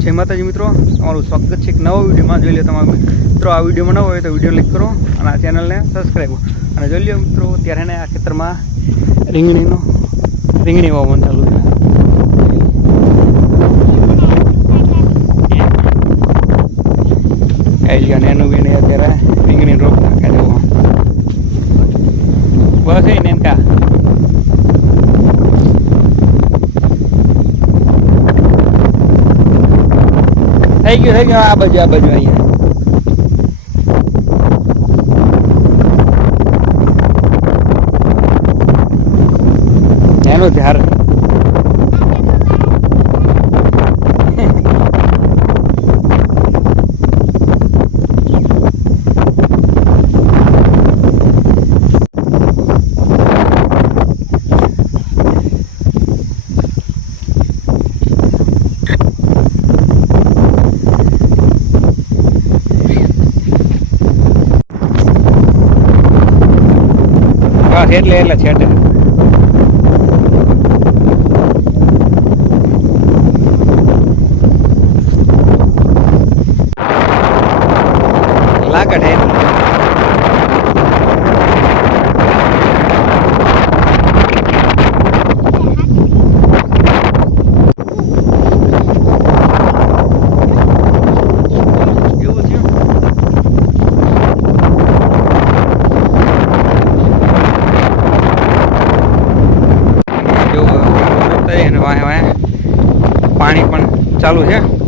જય માતાજી મિત્રો. તમારું સ્વાગત છે એક નવો વિડીયોમાં. જોઈ લો તમારા મિત્રો, આ વિડીયોમાં ન હોય તો વીડિયો લાઈક કરો અને આ ચેનલને સબસ્ક્રાઈબ કરો. અને જોઈ લો મિત્રો ત્યારે ને આ ખેતરમાં રીંગણીનો રીંગણી વાવવાનું ચાલુ છે. આવી અને એનું વીણે અત્યારે રીંગણી રોપ નાખે જુઓ બસ એને નેનકા થઈ ગયું થઈ ગયું. આ બાજુ આ બાજુ અહીંયા. એનું ઝાડ બસ એટલે એટલે છેટે. લાકડ છે એવું થયું વાહે વાહે પાણી પણ ચાલુ છે.